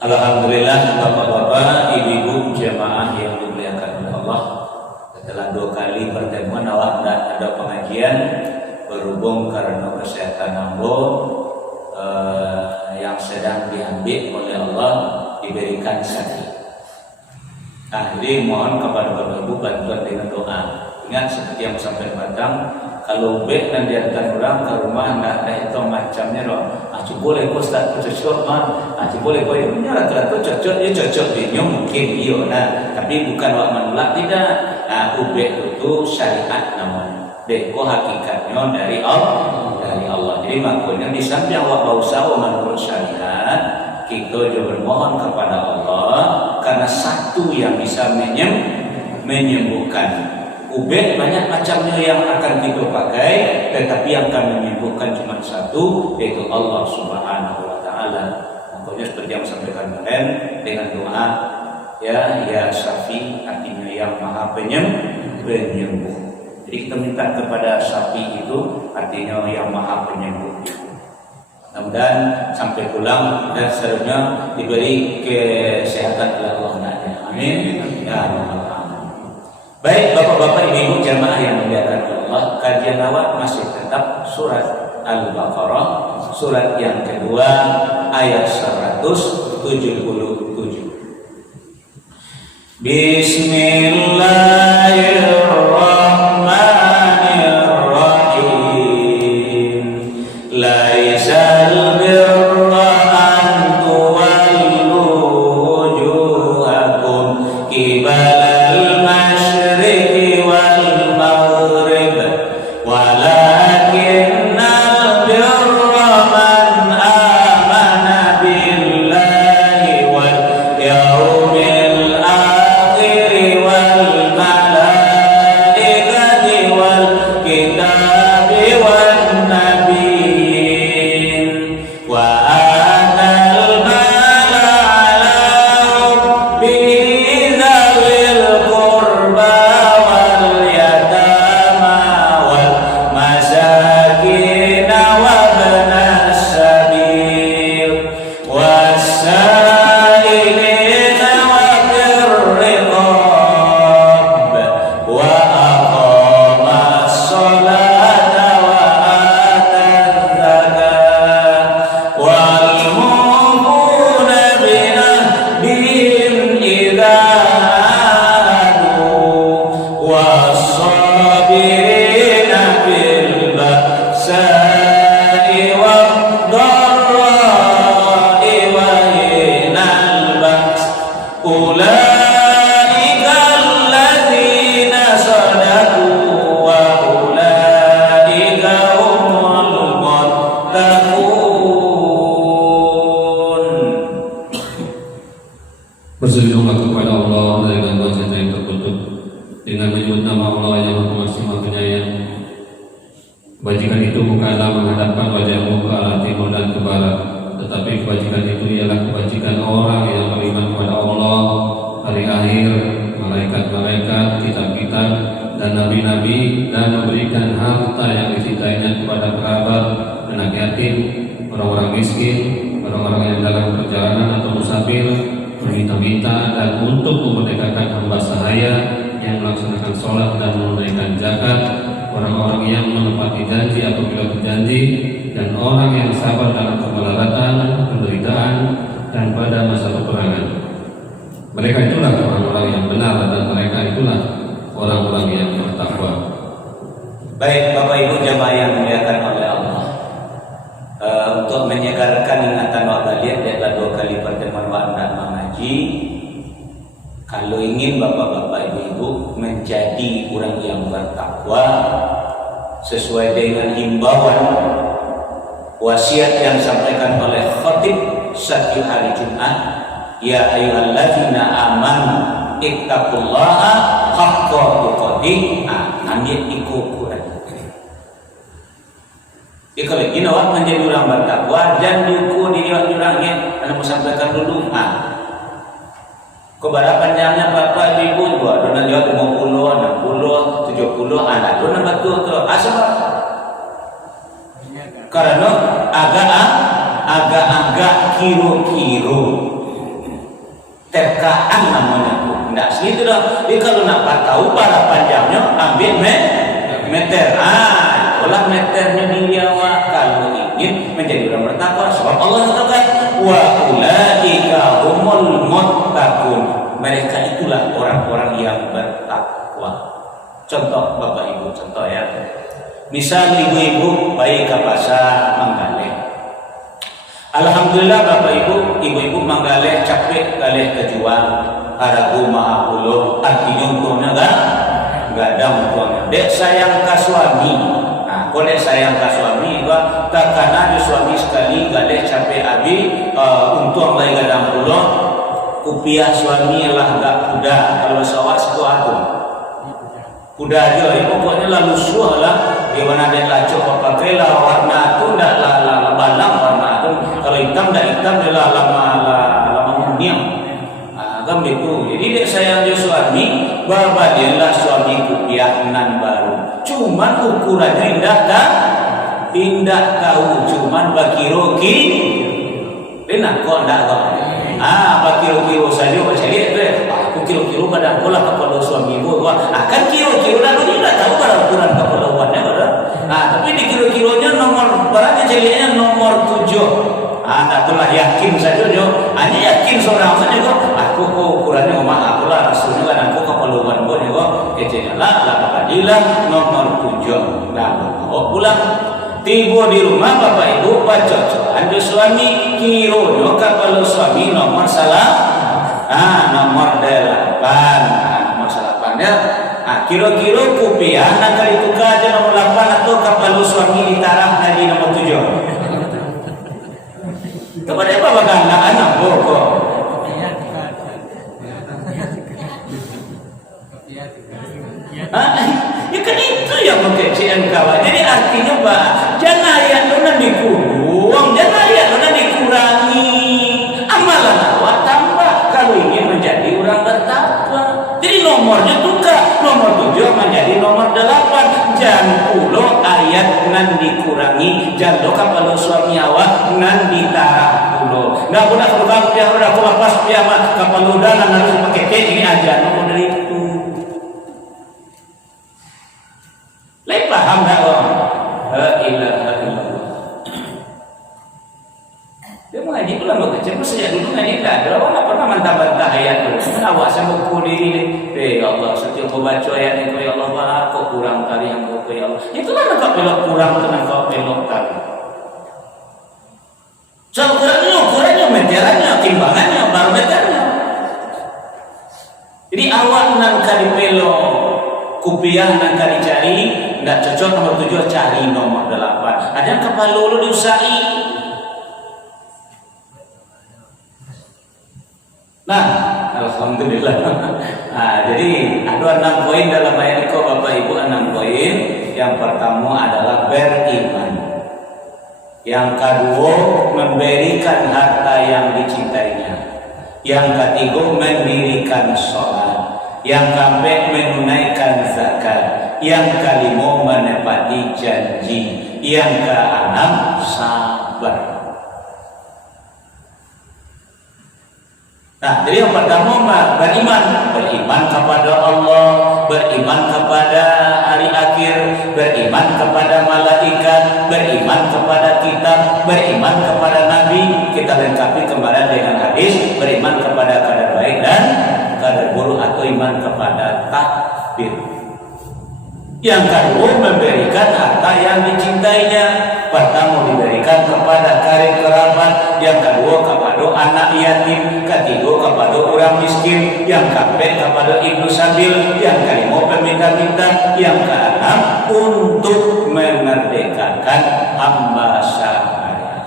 Alhamdulillah, bapak-bapak, ibu-ibu jamaah yang dimuliakan oleh Allah. Setelah 2 kali pertemuan awak tidak ada pengajian berhubung karena kesehatan ambo yang sedang diambil oleh Allah diberikan sakit. Nah, jadi mohon kepada bapak ibu bantuan dengan doa. Ingat seperti yang sampai batang, kalau baik dan diantar orang ke rumah nggak ada itu macamnya loh. Aci boleh kok start cocok mah, aci boleh kok yang rata-rata cocok ya cocok dia mungkin iya nah, tapi bukan wak menolak tidak. Nah, ubek itu syariat namanya. Deko hakikatnya dari Allah. Jadi makanya di samping wak bausa menurut syariat, kita juga bermohon kepada Allah karena satu yang bisa menyembuhkan. Ubed banyak macamnya yang akan kita pakai, tetapi yang akan menyembuhkan cuma satu, yaitu Allah Subhanahu wa Ta'ala. Pokoknya seperti yang sampaikan kemarin dengan doa ya Syafi, artinya yang Maha Penyembuh. Jadi kita minta kepada Syafi itu artinya yang Maha Penyembuh. Mudah-mudahan sampai pulang dan seterusnya diberi kesehatan oleh Allah. Amin. Ya Allah. Baik bapak-bapak, ibu-ibu jamaah yang dimuliakan Allah, kajian awak masih tetap surat Al-Baqarah, surat yang kedua ayat 177. Bismillahirrahmanirrahim. Laisal birra an tuwallu wujuhakum qibala Bersyukurlah kepada Allah dengan wajah yang tertutup dengan menyebut nama Allah yang Maha Maksimal Penyayang. Kebajikan itu bukanlah menghadapkan wajahmu ke arah timur dan ke barat, tetapi kebajikan itu ialah kebajikan orang yang beriman kepada Allah, hari akhir, malaikat-malaikat, kitab-kitab, dan nabi-nabi, dan memberikan harta yang dicintainya kepada kerabat, anak yatim, orang-orang miskin, orang-orang yang dalam perjalanan atau musafir, meminta-minta, dan untuk memerdekakan hamba sahaya yang melaksanakan sholat dan menunaikan zakat, orang-orang yang menepati janji apabila berjanji, dan orang yang sabar dalam kemelaratan, penderitaan, dan pada masa peperangan. Mereka itulah orang-orang yang benar, dan mereka itulah orang-orang yang bertakwa. Baik Bapak Ibu jamaah yang dimuliakan oleh Allah, untuk menyegarkan ingatan wak lihat adalah 2 kali pertemuan wak dan mengaji. Kalau ingin bapak-bapak ibu-ibu menjadi orang yang bertakwa sesuai dengan himbauan wasiat yang disampaikan oleh khatib setiap hari Jumat, ya ayyuhalladzina amanu ittaqullaha haqqa tuqatih. Ambil ikut Quran. Kalau ini awak menjadi orang bertakwa dan diukur di orang yang anda sampaikan dulu. Kepada panjangnya bapak ibu juga, dona jawab 50, 60, 70, anak dona betul tu. Asal karena agak kiro-kiro terkaan namanya tuh. Nggak asli itu dong. Jadi kalau nak tahu para panjangnya ambil meter. Itulah meternya dia kalau ingin menjadi orang bertakwa. Sebab Allah katakan wa ulaika humul muttaqun. Mereka itulah orang-orang yang bertakwa. Contoh Bapak Ibu, contoh ya. Misal ibu-ibu bayi ke pasar manggaleh. Alhamdulillah Bapak Ibu, ibu-ibu manggaleh capek galeh kejual haragu mahapuluh artinya untungnya enggak ada untungnya. Dek sayang ke suami. Nah, kalau dek sayang ke suami juga tak karena ada suami sekali galeh capek abi untung bayi gadang puluh kupiah suami lah enggak kuda kalau sawah sesuatu. Kuda aja, pokoknya lalu suah lah. Di mana ada lacok pakai lah warna tu dah lah balang warna tu. Kalau hitam dah hitam dia lah lama munyam. Kan begitu. Jadi dia sayang dia suami, bapa dia lah suami kupiah nan baru. Cuman ukurannya indah tahu. Cuman bakiroki. Enak kok enggak kok. Bakiro-kiro saja baca lihat tu. Aku kilo-kilo pada pola kepala suami ibu. Kan kilo-kilo lalu dia tak tahu pada ukuran kepala wannya pada. Tapi di kilo-kilonya nomor barangnya jelinya nomor 7. Tak itulah yakin saja jo. Hanya yakin seorang saja kok. Aku kok ukurannya aku lah rasulnya kan aku kepala wan bo ni kok. Kecilnya lah padilah nomor 7. Bawa pulang. Tiba di rumah Bapak Ibu pacocokan do suami kiro jo kepala suami nomor salah. Nomor 8. Nomor 8-nya. Kilo-kilo kupiah nak kali tukar aja nomor 8 atau kapal suami ditarah dari nomor 7. Kepada apa bagaimana anak pokok? Ya kan itu yang mengkecian kawan. Jadi artinya Pak, jangan ayat nona dikurung, jangan ayat nona dikurangi. Amalan awak tambah kalau ingin menjadi orang bertakwa. Jadi nomornya tukar, nomor 7 menjadi nomor 8. Jangan pulo ayat nan dikurangi, jangan kalau suami awak nan ditarah pulo. Nggak boleh kalau kamu dia udah aku lepas dia mah kapal udah harus pakai ini aja nomor dari itu. Lain paham tak orang? La ilaha illallah. Dia mengaji pula bekerja sejak dulu ngaji tak ada. Awak tak pernah bantah-bantah ayat tu. Awak sama buku diri ni. Allah setiap kau baca ayat ni ya Allah, kau kurang kali yang kau ya Allah. Itulah nak pelok kurang tu nak kau pelok kali. So ukurannya, meterannya, timbangannya, barometernya. Jadi awak nak kali pelok kupiah nak kali cari. Tidak cocok nomor 7 cari nomor 8. Ada kepala lu diusai. Nah, alhamdulillah. Jadi ada 6 poin dalam ayat ini Bapak Ibu 6 poin. Yang pertama adalah beriman. Yang kedua memberikan harta yang dicintainya. Yang ketiga mendirikan sholat. Yang keempat menunaikan zakat. Yang kelima menepati janji. Yang keenam sabar. Nah, jadi yang pertama beriman kepada Allah, beriman kepada hari akhir, beriman kepada malaikat, beriman kepada kitab, beriman kepada nabi. Kita lengkapi kemarin dengan hadis beriman kepada kadar baik dan kadar buruk atau iman kepada takdir. Yang kedua memberikan harta yang dicintainya. Pertama diberikan kepada karib kerabat, yang kedua kepada anak yatim, ketiga kepada orang miskin, yang keempat kepada ibnu sabil, yang kelima peminta-minta, yang keenam untuk memerdekakan hamba sahaya.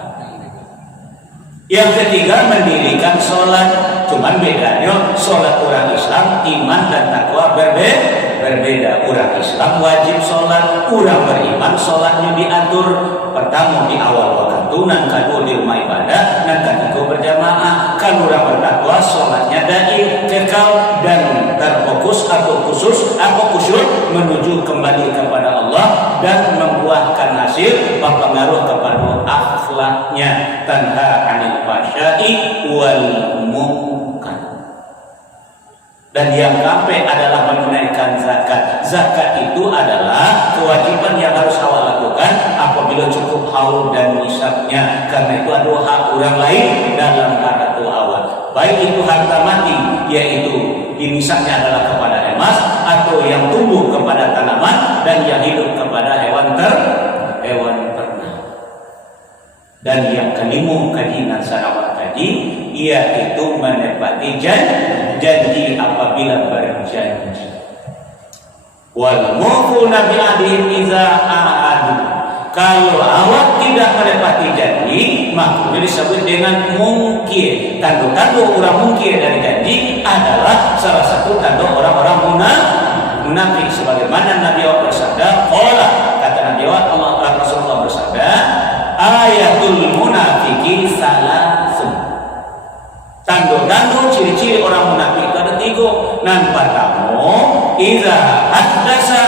Yang ketiga mendirikan sholat. Cuman bedanya sholat orang Islam, iman dan takwa berbeda. Orang Islam wajib sholat, orang beriman sholatnya diatur. Pertama di awal waktu, dan kedua di rumah ibadah, dan ketiga berjamaah. Kalau orang bertakwa sholatnya daim, kekal dan terfokus atau khusyuk menuju kembali kepada Allah dan membuahkan hasil berpengaruh kepada akhlaknya. Tanha anil fahsya'i wal munkar. yang kape adalah menunaikan zakat. Zakat itu adalah kewajiban yang harus awak lakukan apabila cukup haul dan nisabnya, karena itu adalah hak orang lain dalam harta awak, baik itu harta mati yaitu nisabnya adalah kepada emas, atau yang tumbuh kepada tanaman, dan yang hidup kepada hewan ternak. Dan yang kelima kajian sarawak tadi yaitu menepati janji apabila berjanji. Wal mufuna bi ahdihim idza ahadu. Kalau awak tidak menepati janji, maka disebut dengan mungkir. Tanda-tanda orang mungkir dari janji adalah salah satu tanda orang-orang munafik. Sebagaimana Nabi Allah bersabda, kata Nabi Allah Rasulullah bersabda, ayatul munafiki salasun. Tanda-tanda ciri-ciri orang munafik itu ada 3. Nampak kamu, idza haddasa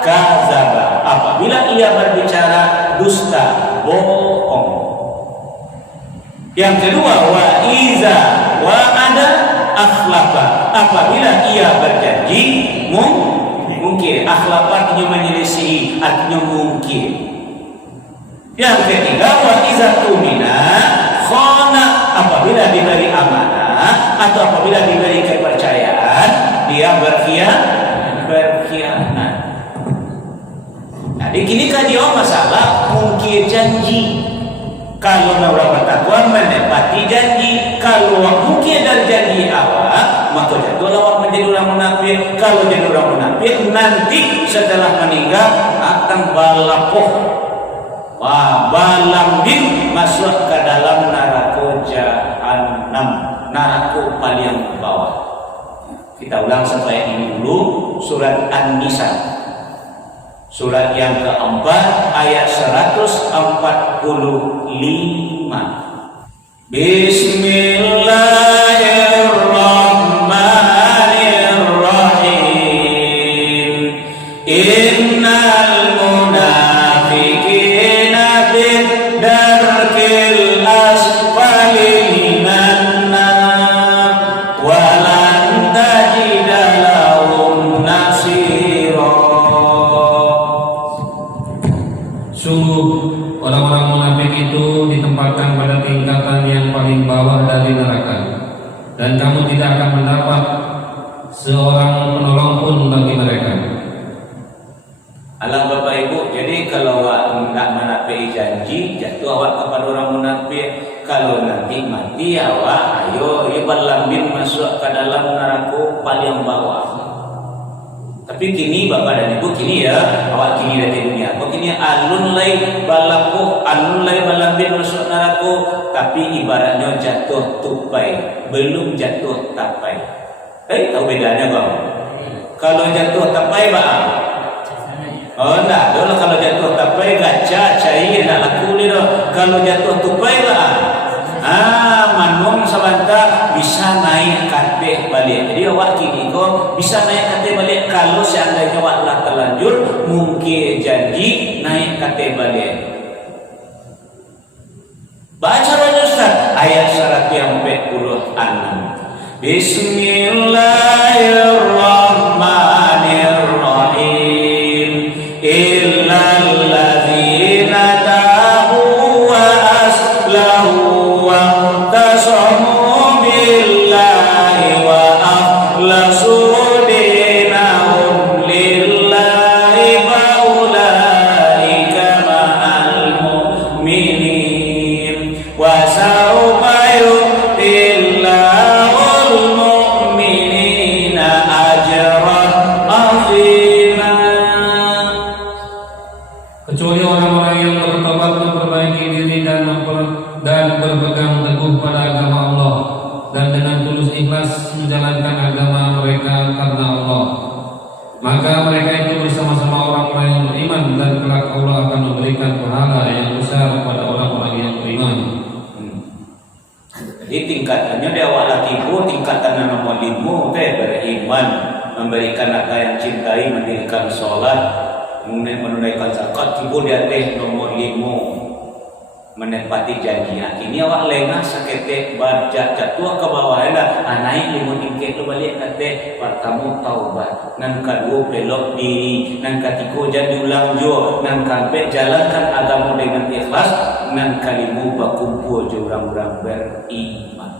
kadzaba. Apabila ia berbicara dusta, bohong. Yang kedua, wa iza wa'ada akhlafa. Apabila ia berjanji, mungkin akhlafa artinya menyelisihi, artinya mungkin. Yang ketiga, wa iza tumina khana. Apabila diberi amanah atau apabila diberi kepercayaan, dia berkhianat. Jadi kini kajian masalah mungkin janji. Kalau orang bertakwa menepati janji, kalau mungkin dari janji awak, maka jatuh awak menjadi orang munafik. Kalau jadi orang munafik, nanti setelah meninggal akan balapoh, balambing masuk ke dalam neraka jahanam, neraka paling bawah. Kita ulang sampai ini dulu, surat An-Nisa. Surat yang keempat ayat 145. Bismillahirrahmanirrahim. Innal munafiqina fid darkil asfali minan nar wa lan tajida lahum nasira. Sungguh orang-orang munafik itu ditempatkan pada tingkatan yang paling bawah dari neraka, dan kamu tidak akan mendapat seorang penolong pun bagi mereka. Alam Bapak Ibu, jadi kalau awak tidak menepati janji, jatuh awak kepada orang munafik. Kalau nanti mati awak, ayo berlambing masuk ke dalam neraka paling bawah. Tapi kini Bapak dan Ibu, kini ya awak kini dari dunia. Kok kini alun lay balapuh, alun lay balambin masuk neraka, tapi ibaratnya jatuh tupai, belum jatuh tapai. Tahu bedanya bang? Kalau jatuh tapai bang? Oh enggak, dulu kalau jatuh tapai gacha cair nak laku ni doh. Kalau jatuh tupai bang? Manung sebentar bisa naik kate balik. Jadi awak kini kok bisa naik kate balik kalau seandainya awak telah terlanjur mungkin janji naik kate balik. Baca Ustaz ayat 146. Bismillahirrahmanirrahim. Illal ladzina tabu wa aslahu tasamu billahi wa akhlasu dinahum lillahi fa ulaika ma'al mu'minin wa sawfa yu'tillahul mu'minina ajran 'azima. Kecuali orang-orang yang bertobat, memperbaiki diri dan berpegang teguh pada agama Allah, dan dengan tulus ikhlas menjalankan agama mereka karena Allah, maka mereka itu bersama-sama orang-orang yang beriman, dan kelak Allah akan memberikan pahala yang besar kepada orang-orang yang beriman. Jadi tingkatannya dia awak lakiku, tingkatan nomor 5 beriman, memberikan apa yang cintai, mendirikan sholat, menunaikan zakat. Ibu dia nomor 5. menepati janji. Kini awak lengah sakete baca jatuh ke bawah dah naik limun ingke tu balik kate pertama taubat, nan kedua belok diri, nan ketiga jadi ulang jo, nan keempat jalankan agama dengan ikhlas, nan kelima berkumpul je orang-orang beriman.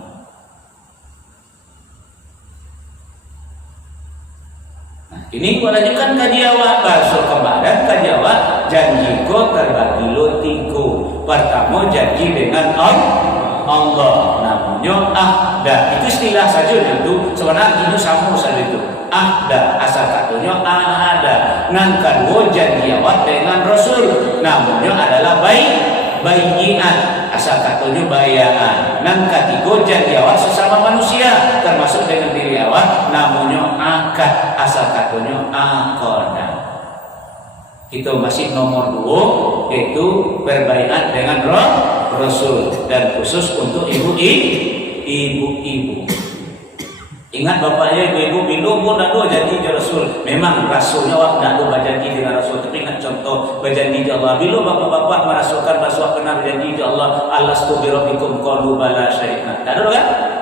Ini gua lanjutkan kaji awak bahasa kemarin kaji awak janji ko terbagi lo tiga. Pertama janji dengan Allah namanya ahda. Itu istilah saja itu sebenarnya itu sama saja itu. Ahda asal katanya ahada. Yang kedua janji awak dengan Rasul namanya adalah bayian. Asal katanya bayaan. Yang ketiga janji awak sesama manusia termasuk dengan diri awak namanya akad. Asal katanya akodah. Itu masih nomor 2, yaitu berbaiat dengan Rasul dan khusus untuk ibu-ibu. Ingat bapaknya ibu-ibu minum pun nak janji ke Rasul. Memang Rasulnya awak nak berjanji dengan Rasul. Tapi ingat contoh berjanji ke Allah. Bila bapak-bapak merasakan bahasa pernah berjanji ke Allah, alastu birabbikum qalu bala syahidna. Tak ada kan?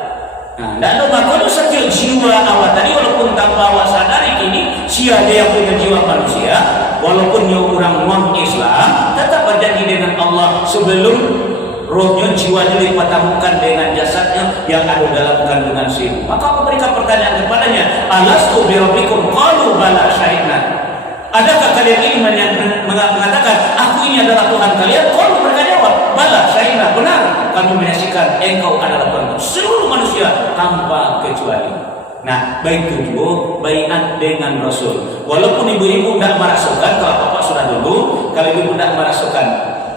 Nah, tak ada maka setiap jiwa awak tadi walaupun tanpa awak sadari ini sia dia yang punya jiwa manusia, walaupun dia orang non-Islam, tetap berjanji dengan Allah sebelum rohnya, jiwanya dipertemukan dengan jasadnya yang ada dalam kandungan ibu. Maka aku berikan pertanyaan kepadanya, alastu birabbikum qalu bala syahidna. Adakah kalian ini mengatakan aku ini adalah Tuhan kalian? Qalu mereka jawab, bala syahidna, benar kami menyaksikan engkau adalah Tuhan seluruh manusia tanpa kecuali. Nah, baik juga baiat dengan Rasul. Walaupun ibu-ibu tidak merasakan, kalau bapak sudah dulu, kalau ibu tidak merasakan,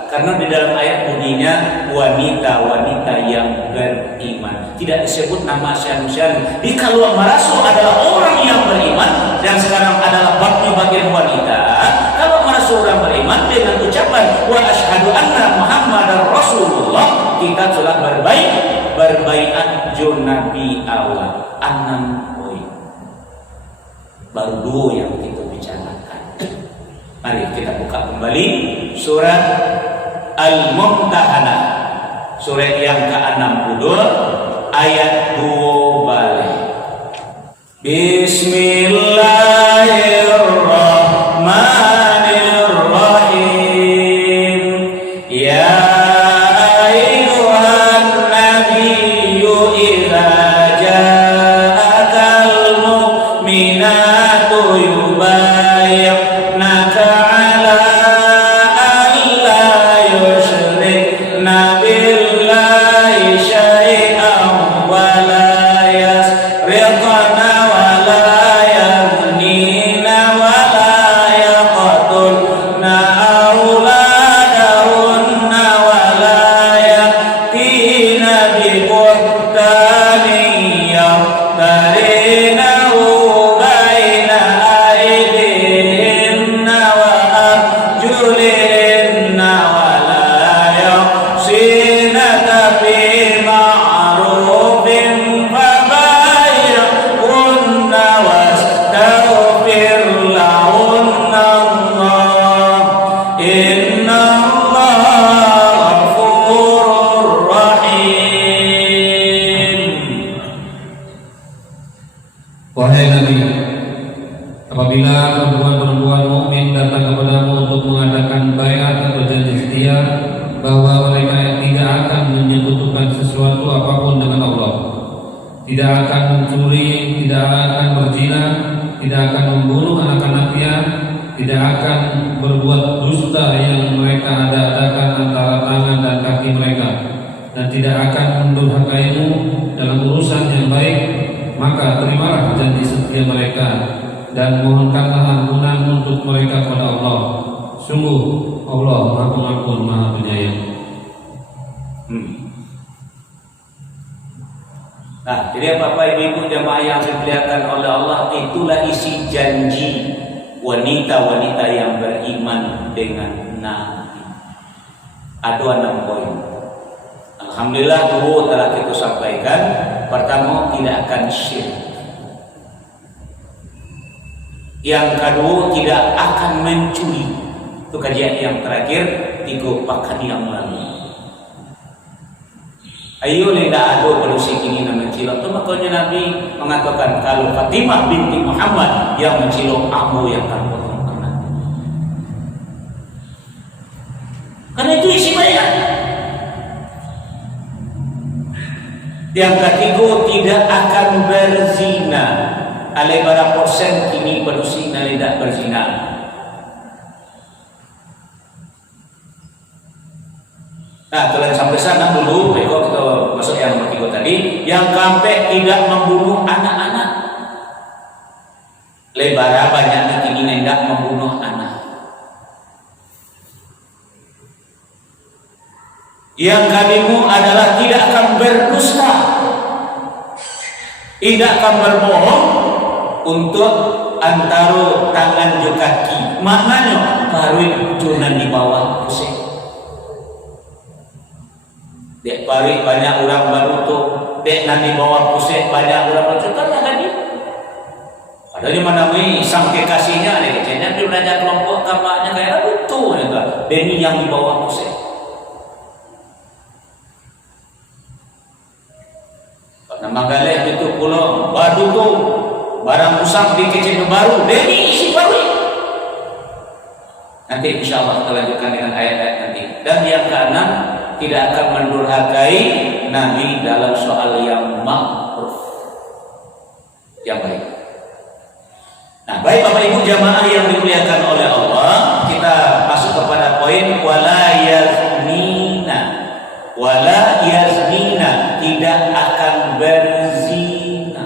karena di dalam ayat bunyinya wanita-wanita yang beriman. Tidak disebut nama syan-syan. Di kalau merasuk adalah orang yang beriman, dan sekarang adalah babnya bagian wanita. Kalau merasuk orang beriman dengan ucapan wa asyhadu anna Muhammadar Rasulullah, kita telah berbaiat jo Nabi awal 6 poin. Baru 2 yang kita bicarakan. Mari kita buka kembali surat Al-Mumtahanah, surat yang ke-60 ayat 2 balik. Bismillahirrahmanirrahim. Ya ayyuhan nabiyyu idza ja'akal mu'minatu yubayyinaka 'ala billahi syai'an wa la yasriqna wa la yamnina wa la yaqtulna auladahunna wa la yatina bi buhtanin yaftarinahu baina aydihinna wa arjulihinna wa sinaka fi ma'rufin fabayyirhunna wastaghfir lahunna Allah inna Allah ghafurur rahim. Wahai Nabi, apabila perempuan-perempuan mukmin datang kepadamu untuk mengadakan baiat atau janji setia bahwa mereka tidak akan menyekutukan sesuatu apapun dengan Allah, tidak akan mencuri, tidak akan berzina, tidak akan membunuh anak-anaknya, tidak akan berbuat dusta yang mereka ada-adakan antara tangan dan kaki mereka, dan tidak akan mendurhakaimu dalam urusan yang baik, maka terimalah janji setia mereka dan mohonkanlah ampunan untuk mereka kepada Allah. Sungguh Allah Maha Pengampun, Maha Penyayang. Nah, jadi Bapak Ibu jamaah yang dimuliakan oleh Allah, itulah isi janji wanita-wanita yang beriman dengan Nabi. Ada 6 poin. Alhamdulillah 2 telah kita sampaikan. Pertama, tidak akan syirik. Yang kedua, tidak akan mencuri. Itu kajian yang terakhir 3 pekan yang lalu. Ayo tidak ada manusia ini yang mencilok. Itu makanya Nabi mengatakan kalau Fatimah binti Muhammad yang mencilok, aku yang akan potong tangan. Karena itu isi bayat. Yang ketiga, tidak akan berzina. Alai berapa persen kini manusia tidak berzina? Nah, kalau sampai sana dulu, kita masuk yang nomor 3 tadi, yang sampai tidak membunuh anak-anak. Lebara banyaknya kini tidak membunuh anak. Yang kalimu adalah tidak akan berdusta, tidak akan berbohong untuk antara tangan dan kaki. Maknanya paruh junan di bawah pusing. Dek parit banyak orang baru tu, dek nanti bawa pusat banyak orang baru tu, kan tadi. Padahal mana ni sang kekasihnya ni, kecilnya dia belajar kelompok kamarnya kayak betul ni kan. Deni yang dibawa pusat. Nama galih itu pulau badu tu, barang rusak di kecil baru, deni isi parit. Nanti insya Allah kita lanjutkan dengan ayat-ayat nanti. Dan yang keenam, tidak akan mendurhakai Nabi dalam soal yang ma'ruf, yang baik. Nah, baik Bapak Ibu jamaah yang dimuliakan oleh Allah, kita masuk kepada poin wala yaznina. Wala yaznina, tidak akan berzina.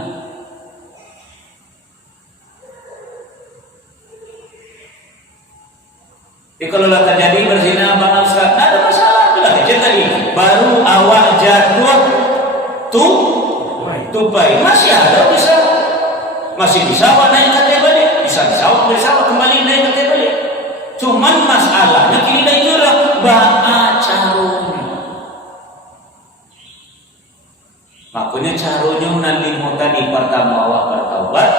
Jadi kalau terjadi berzina Bang Ustaz, tidak ada masalah. Jadi baru awak jatuh tupai masih ada masih bisa awak naik ke balik, bisa awak kembali naik ke balik. Cuman masalahnya kini dah itulah ba'a caranya. Makanya caranya nanti mau tadi pertama awak bertaubat,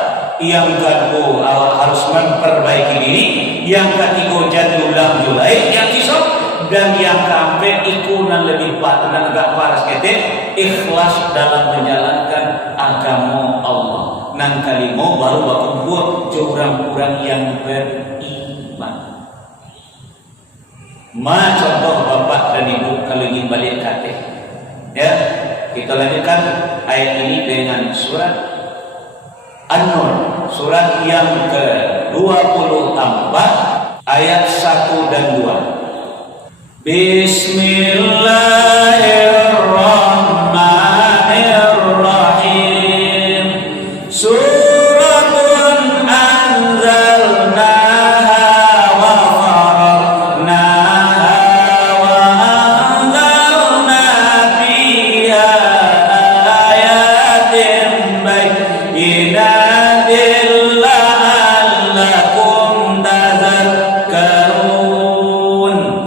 yang kedua awak harus memperbaiki diri, yang ketiga jadulah julai, yang kisah. Dan yang keempat ikunan lebih dan agak paras kete ikhlas dalam menjalankan agama Allah. Nang kalimo baru baku buat orang-orang yang beriman. Ma contoh bapak dan ibu kalau ingin balik kate. Ya, kita lanjutkan ayat ini dengan surat An-Nur, surat yang ke-24 ayat 1 dan 2. Bismillahirrahmanirrahim. Suratun anzalnaha wa faradnaha wa anzalna fiha ayatin bayyinatin la'allakum tadhakkarun.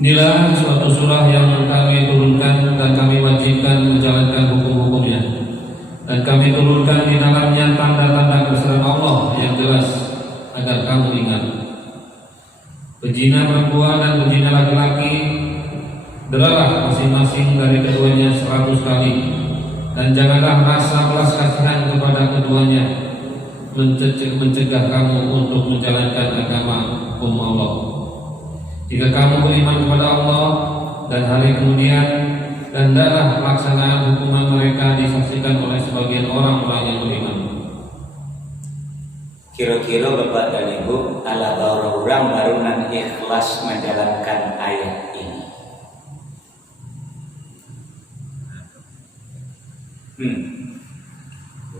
Inilah suatu surah yang kami turunkan dan kami wajibkan menjalankan hukum-hukumnya. Dan kami turunkan di dalamnya tanda-tanda kebesaran Allah yang jelas agar kamu ingat. Pezina perempuan dan pezina laki-laki deralah masing-masing dari keduanya 100 kali. Dan janganlah rasa belas kasihan kepada keduanya, mencegah kamu untuk menjalankan agama hukum Allah. Jika kamu beriman kepada Allah dan hari kemudian, dan hendaklah pelaksanaan hukuman mereka disaksikan oleh sebagian orang-orang yang beriman. Kira-kira Bapak dan Ibu, ala orang baru nan ikhlas menjalankan ayat ini.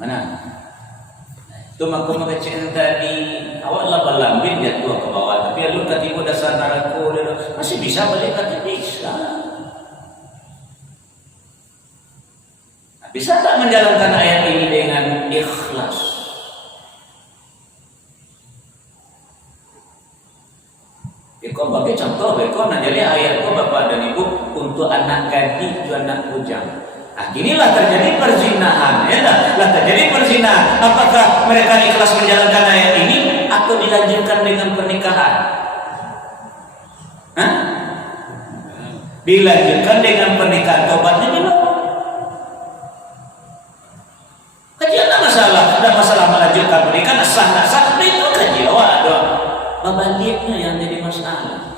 Mana? Itu maka mengecek tadi awak lah balambin jatuh ke bawah, tapi lalu ketipu dasar naraku masih bisa balik kaki bisa. Bisa tak menjalankan ayat ini dengan ikhlas? Kau bagi contoh, kau nak jadi ayat kau bapak dan ibu untuk anak gadis dan anak bujang. Inilah terjadi perzinahan, ya lah terjadi perzinahan. Apakah mereka ikhlas menjalankan ayat ini atau dilanjutkan dengan pernikahan? Hah? Dilanjutkan dengan pernikahan, tobatnya belum. Kajian tak masalah, tidak masalah melanjutkan pernikahan, sah itu kajian, waduh, babaliknya yang jadi masalah.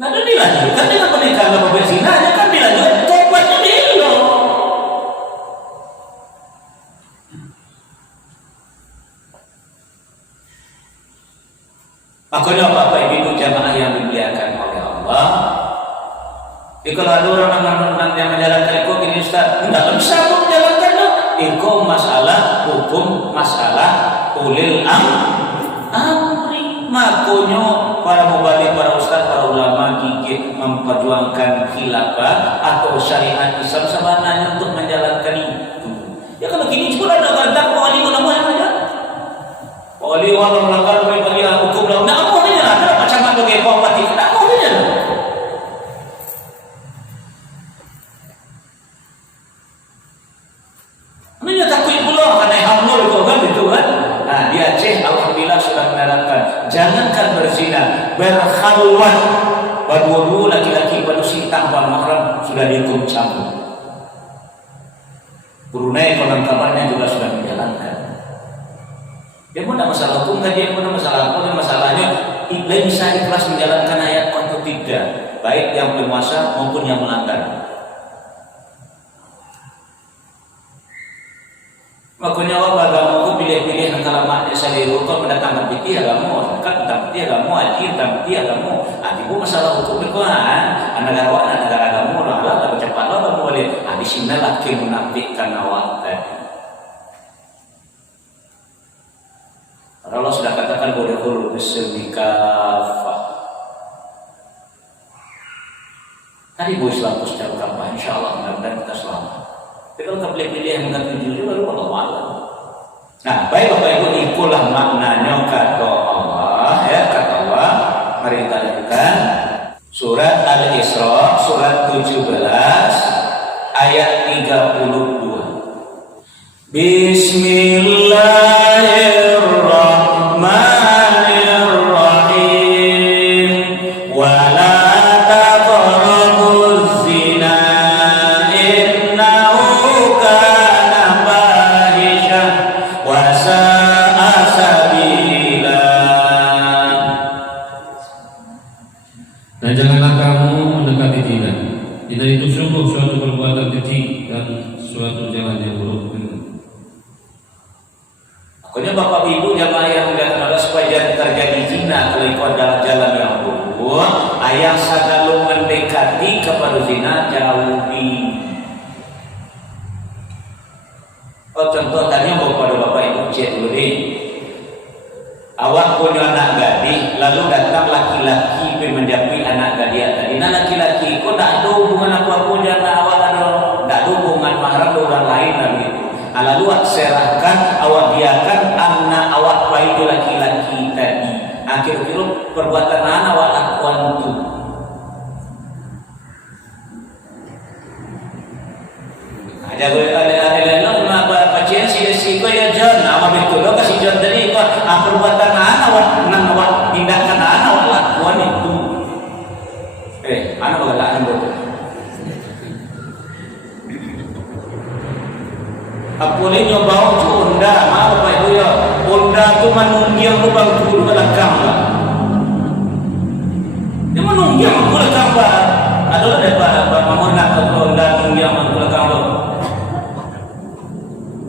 Nah, dan dilanjutkan dengan pernikahan, bapak berzinahnya kan dilanjutkan, tobatnya belum. Makanya Bapak Ibu jamaah yang dimuliakan oleh Allah, kalau ada orang yang menjalankan itu, ini Ustaz, tidak bisa menjalankan itu masalah hukum, masalah ulil amri. Makanya para mubalik, para ustaz, para ulama gigit memperjuangkan khilafah atau syariat Islam sebenarnya untuk menjalankan itu. Ya kalau gini juga ada gantang wali ulama yang aja. Wali ulama melakukan bagi hukum lawan. Nah, apa aja lah, ada macam mana bagi bupati, tak mau aja. Namanya takut pula karena hamil itu kan gitu kan. Nah, di Aceh alhamdulillah sudah menerapkan jangankan berzina, berkhalwat berdua laki-laki manusia tanpa mahram sudah dihukum cambuk. Brunei konon kabarnya juga sudah menjalankan. Dia pun tidak masalah hukum, dia pun tidak masalah apa, masalahnya bisa ikhlas menjalankan ayat atau tidak, baik yang berkuasa maupun yang melanggar. Makanya agama itu pilih-pilih antara mak seliru kau mendatangkan piti agama, kan tentang piti agama, haji tentang piti agama. Ibu masalah hukum itu negara awak, negara agama, lah cepat lah kamu boleh. Di sini lah kita menampilkan awak tadi. Allah sudah katakan boleh hulu berselikafah. Tadi Bu Islam secara kampanye, insya Allah mudah-mudahan kita selamat. Tapi kalau kita pilih-pilih yang mengerti jujur, baru Allah malam. Nah, baik Bapak Ibu, ikulah maknanya kata Allah, ya kata Allah. Mari kita lanjutkan surat Al-Isra, surat 17, ayat 32. Bismillahirrahmanirrahim. Wala taqrabuz zina innahu kana fahishan wa sa'a sabila. Dan janganlah kamu mendekati zina. Zina itu sungguh suatu perbuatan keji dan suatu jalan yang buruk. Makanya Bapak Ibu jamaah yang muliakan Allah, supaya terjadi zina kalau itu adalah jalan yang buruk, ayah selalu mendekati kepada zina jauhi. Oh, contoh tanya kepada Bapak Ibu cek dulu nih. Awak punya anak gadis, lalu datang laki-laki menjampi anak gadis tadi. Nah laki-laki kok tak ada hubungan apa-apa dengan awak, tak ada hubungan mahram orang lain dan gitu. Lalu awak serahkan, awak biarkan anak awak itu laki-laki tadi. Akhir-akhir perbuatan anak awak lakukan itu. Ada pasien si kau ya John, nama betul lo kasih John tadi kau perbuatan anak awak tindakan anak awak lakukan itu. Anak awak lakukan betul. Apalagi nyoba tu onda, maaf Bapak Ibu ya, onda tu menunjang lubang tu belakang lah. Dia menunjang tu belakang lah. Adalah daripada mamunak atau onda menunjang tu belakang lah.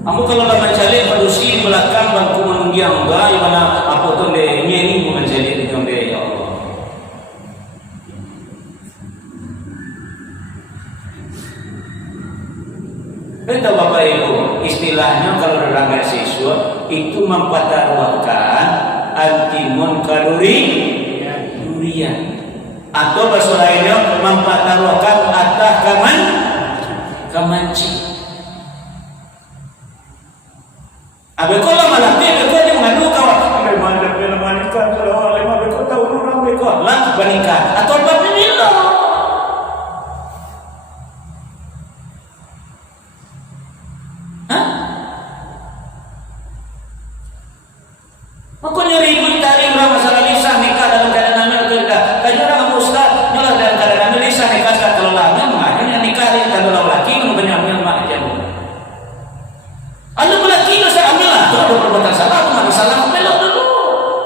Kamu kalau dah mencari manusia belakang bangku menunjang bah, yang mana apa tu dia nyeri mencari di dalam dia ya Allah. Itu Bapak Ibu, istilahnya kalau orang siswa itu mempataruhkan antimunkar durian, atau bahasa lainnya mempataruhkan atah kamanci. Abeko lah malah dia beko dia mengadu kawan. Ambil mana dia menikah kalau lima beko tahu orang beko lah menikah atau apa bila? Hah? Makanya ribut tadi orang masalah lisan nikah dalam keadaan hamil atau tidak. Tanya orang ustaz, nyolah dalam keadaan hamil lisan nikah kalau lama makanya nikah kalau lelaki mengenai hamil mak aja. Anda lelaki dosa ambil lah, kalau ada perbuatan salah, aku salah aku belok dulu.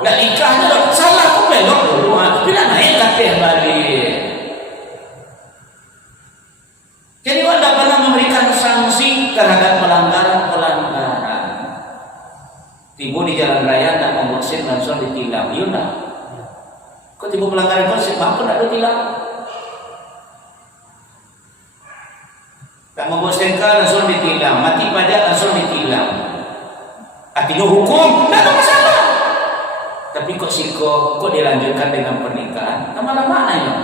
Nggak nikahnya loh, salah aku belok dulu. Tidak naik kakek balik. Jadi Anda pernah memberikan sanksi terhadap pelanggaran. Tiba di jalan raya tak memusin langsung ditilang, iya tak? Kok tiba pelanggaran konsep, mampu tak ditilang? Tak membosankan langsung ditilang, mati pajak langsung ditilang. Artinya hukum, tak ada masalah. Tapi kok kok dilanjutkan dengan pernikahan? Lama-lama aja.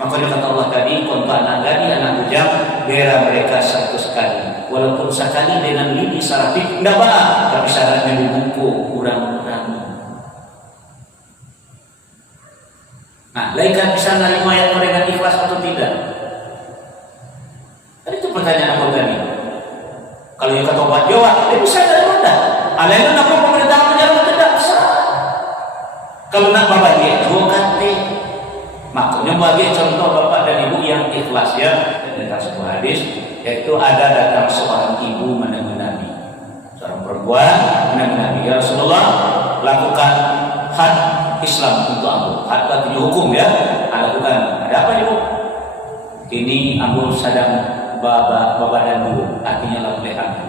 Makanya kata Allah tadi, kontak anak gadis, anak bujang, bera mereka satu sekali. Walaupun sekali dengan lidi sarati, tidak apa, tapi syaratnya dibuku kurang-kurang. Nah, laikan bisa menerima yang dengan ikhlas atau tidak? Tadi itu pertanyaan aku tadi. Kalau yang kata obat jawab, dia bisa dari mana? Alainya nak pemerintah menjalankan tidak bisa. Kalau nak bapak dia, bukan deh. Makanya bagi contoh bapak dan ibu yang ikhlas ya, tentang sebuah hadis, yaitu ada datang seorang ibu menemui Nabi, seorang perempuan menemui Nabi, ya Rasulullah, lakukan had Islam untuk aku. Had artinya hukum ya, lakukan. Ada apa ibu? Ini aku sedang baba dan dulu, artinya lakukan hamil.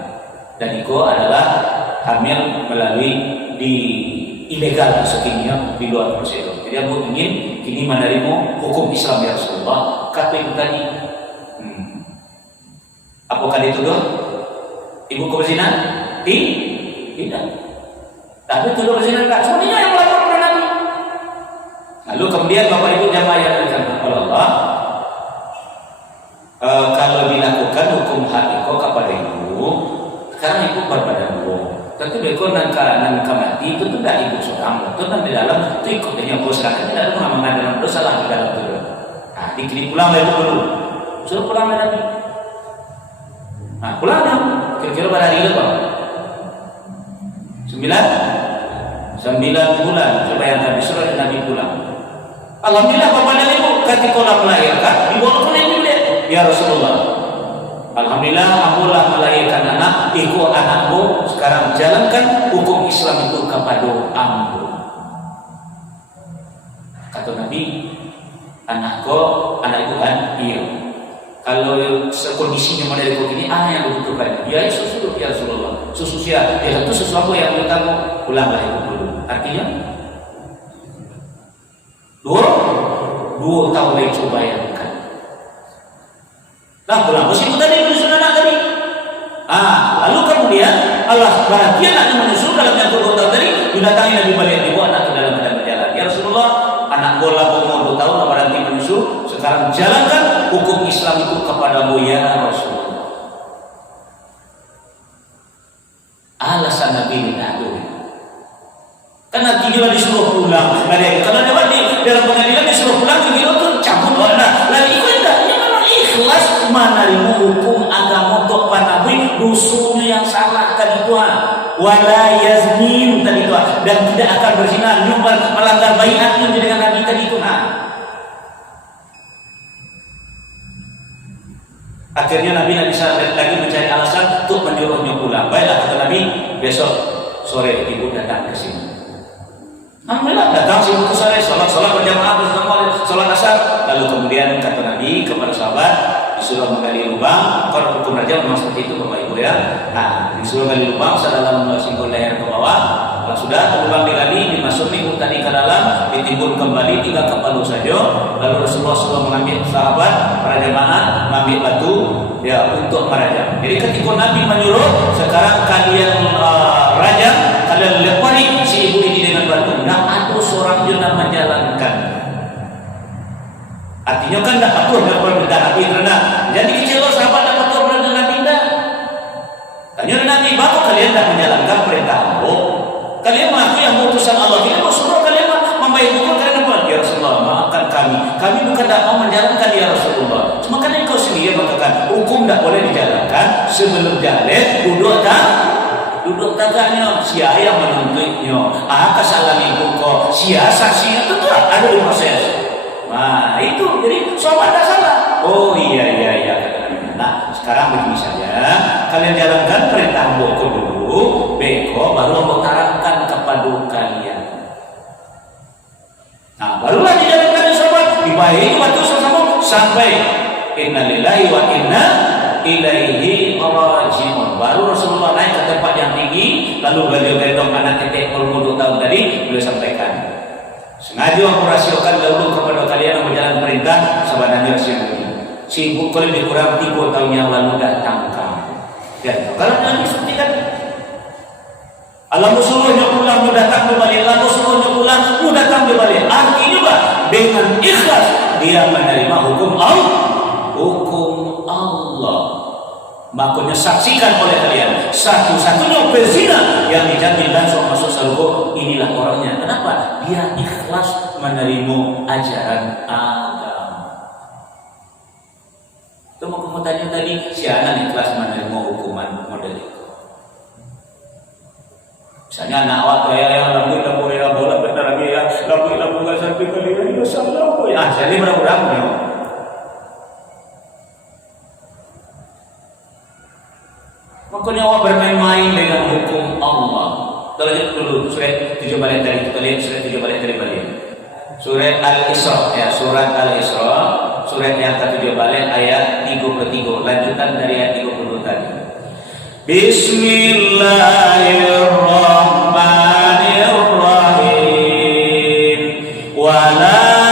Dan itu adalah hamil melalui di ilegal maksudnya di luar prosedur. Jadi aku ingin ini menerima hukum Islam ya Rasulullah. Kata itu tadi, apakah dituduh ibu ke berzina? Tidak. Tapi tuduh berzina enggak. Sebenarnya yang melapor kepada Nabi. Lalu kemudian bapak ibu jamaah yang dikatakan oleh Allah, kalau dilakukan hukum hakiko kepada ibu, sekarang ibu berbadan dulu. Tentu beko dan mati itu tidak ibu seorang, itu dan di dalam itu ikut dengan silakan tidak ada mengambil dalam dosa lah di dalam itu. Nah, dikirim pulang lagi dulu, suruh pulang lagi. Nah, pulang ya, kira-kira pada hari itu 9 bulan. Coba yang tadi suruh Nabi pulang. Alhamdulillah bapak dan ibu ketika melahirkan, ibu pun ibu lihat, ya Rasulullah. Alhamdulillah akulah melahirkan anak, ikut anakmu, sekarang jalankan hukum Islam itu kepada ambu. Kata Nabi, anak ibu kan? Iya. Kalau kondisinya model begini, yang dibutuhkan? Ya susu ya Rasulullah. Susu ya itu sesuatu yang kamu pulanglah ibu dulu. Artinya, dua tahun lagi coba bayangkan. Nah, pulang masih tadi menyusul anak tadi. Lalu kemudian Allah bahagia anaknya menyusul dalam yang tahun tadi, didatangi Nabi balik dibawa anak ke dalam keadaan berjalan. Ya Rasulullah, anak bola umur 2 tahun lama nanti menyusul. Sekarang jalankan hukum Islam itu kepadamu ya Rasulullah. Alasan Nabi itu. Karena dia disuruh pulang. Kalau dia di dalam pengadilan disuruh pulang, dia itu cabut warna. Lalu itu ikhlas menerima hukum agama untuk Nabi, dusunya yang salah tadi Tuhan, wala yazmin tadi Tuhan, dan tidak akan berzina, melanggar baiatnya dengan Nabi tadi Tuhan. Akhirnya Nabi bisa lagi mencari alasan untuk menyuruhnya pulang. Baiklah kata Nabi, besok sore ibu datang ke sini. Alhamdulillah datang sini sore, sholat berjamaah bersama sholat asar. Lalu kemudian kata Nabi kepada sahabat, disuruh menggali lubang. Kalau hukum rajam memang seperti itu Bapak Ibu ya. Nah, disuruh gali lubang sedalam singgul leher ke bawah. Kalau sudah lubang digali, dimasuki tadi ke dalam, ditimbun kembali 3 kepala saja. Lalu Rasulullah SAW mengambil sahabat para jamaah mengambil batu ya untuk merajam. Jadi ketika Nabi menyuruh sekarang kalian rajam, kalian lepari si ibu ini dengan batu. Nah, ada seorang yang menjalankan. Artinya kan tidak patuh dengan perintah Nabi karena jadi kecil sahabat tidak patuh dengan Nabi tidak. Tanya Nabi, bapak kalian tidak menjalankan perintah Allah. Kalian mengakui yang utusan Allah. Kalian Rasulullah, kalian membayar hukum kalian apa? Ya Rasulullah, maafkan kami. Kami bukan tidak mau menjalankan ya Rasulullah. Cuma kan engkau sendiri mengatakan hukum tidak boleh dijalankan sebelum jalan duduk taganya. Siapa yang menuntutnya? Kesalahan ibu kok. Siapa saksinya? Tentu ada di proses. Nah itu jadi sahabat tidak salah. Oh iya nah sekarang begini saja, kalian jalankan perintah boko dulu, beko baru mau tarangkan kepada kalian. Nah barulah dijalankan sahabat, dibayi batu sama sampai innalillahi wa inna ilaihi raji'un. Baru Rasulullah naik ke tempat yang tinggi, lalu beliau gendong anak titik 20 tahun tadi beliau sampaikan. Sengaja aku rasiokan dahulu kepada kalian yang berjalan perintah sebenarnya si ibu kalau lebih kurang 3 tahun yang lalu datang kamu. Ya, kalau Nabi seperti kan Allah musuhnya pulang mu datang kembali, Allah musuhnya pulang mu datang kembali. Artinya juga dengan ikhlas dia menerima hukum Allah. Makanya saksikan oleh kalian satu-satunya pezina yang dijamin langsung masuk surga inilah orangnya. Kenapa? Dia ikhlas menerima ajaran agama. Itu mau kamu tanya tadi, siapa ikhlas menerima hukuman model itu? Misalnya anak waktu ya lagu ya bola benar ya lagu nggak sampai kali ya salah ya. Jadi berapa makanya awak bermain-main dengan hukum Allah. Kita lanjut dulu surat 7 balik tadi, kita lihat surat 7 balik tadi balik. Surat Al-Isra ya, surat Al-Isra, surat yang ke-7 balik ayat 33, lanjutan dari ayat 30 tadi. Bismillahirrahmanirrahim. Wala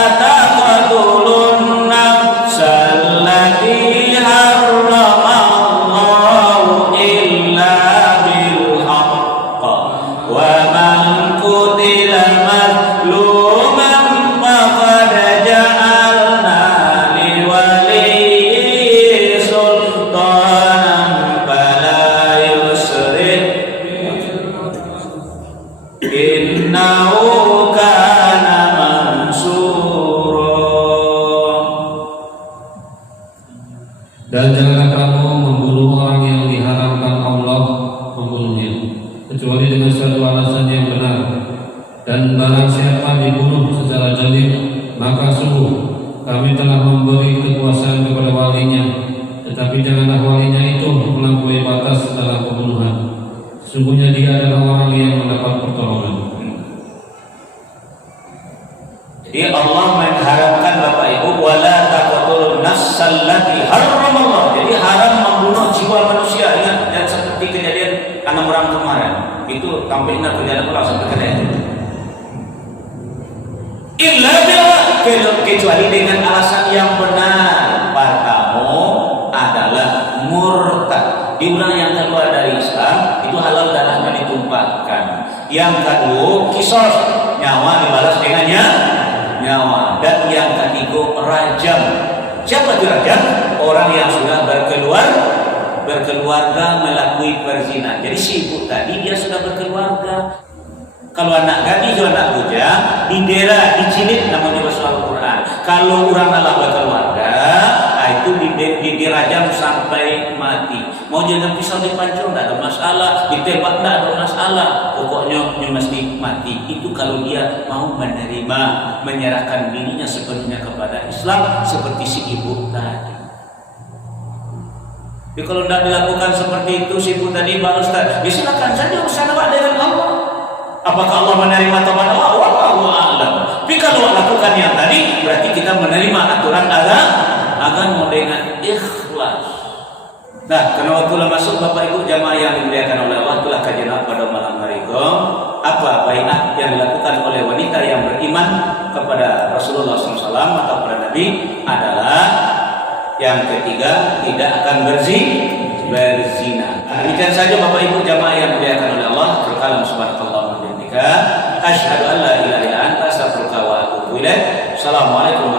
dan janganlah kamu membunuh orang yang diharamkan Allah membunuhnya kecuali dengan suatu alasan yang benar. Dan barang siapa dibunuh secara zalim, maka sungguh kami telah memberi kekuasaan kepada walinya, tetapi janganlah walinya itu melampaui batas dalam pembunuhan. Sesungguhnya dia adalah orang yang mendapat pertolongan. Jadi Allah mengharamkan Bapak Ibu wala taqtulun nafsal lati haramallah. Jadi haram membunuh jiwa manusia. Ingat dan seperti kejadian 6 orang kemarin. Itu sampai ingat kejadian orang sampai kejadian itu. Illa billah, kecuali dengan alasan yang benar. Kamu adalah murtad. Diulang yang keluar dari Islam itu halal darahnya ditumpahkan. Yang kedua kisos, nyawa dibalas dengannya nyawa. Dan yang ketiga rajam. Siapa dirajam? Orang yang sudah berkeluarga melalui perzinahan. Jadi si ibu tadi dia sudah berkeluarga. Kalau anak gadis atau anak bujang didera, dicilid namanya bahasa Al-Quran. Kalau orang adalah berkeluarga, itu dirajam sampai mati. Mau jangan pisau dipancung tidak ada masalah, ditembak tidak ada masalah. Pokoknya mesti mati. Itu kalau dia mau menerima, menyerahkan dirinya sepenuhnya kepada Islam seperti si ibu tadi. Jadi kalau tidak dilakukan seperti itu si ibu tadi, Pak Ustaz, ya silakan saja urusan awak dengan Allah. Apakah Allah menerima taubat Allah? Wallahu a'lam. Tapi kalau lakukan yang tadi, berarti kita menerima aturan agama dengan ikhlas. Nah, karena waktulah masuk Bapak Ibu jamaah yang dimuliakan oleh Allah, itulah kajian pada malam hari ini. Apa baiat yang dilakukan oleh wanita yang beriman kepada Rasulullah SAW atau kepada Nabi adalah yang ketiga, tidak akan berzina. Demikian saja Bapak Ibu jamaah yang dimuliakan oleh Allah. Berkalam subhanallahi wa bihamdihi, asyhadu an la ilaha illa anta, astaghfiruka wa atubu ilaik. Assalamualaikum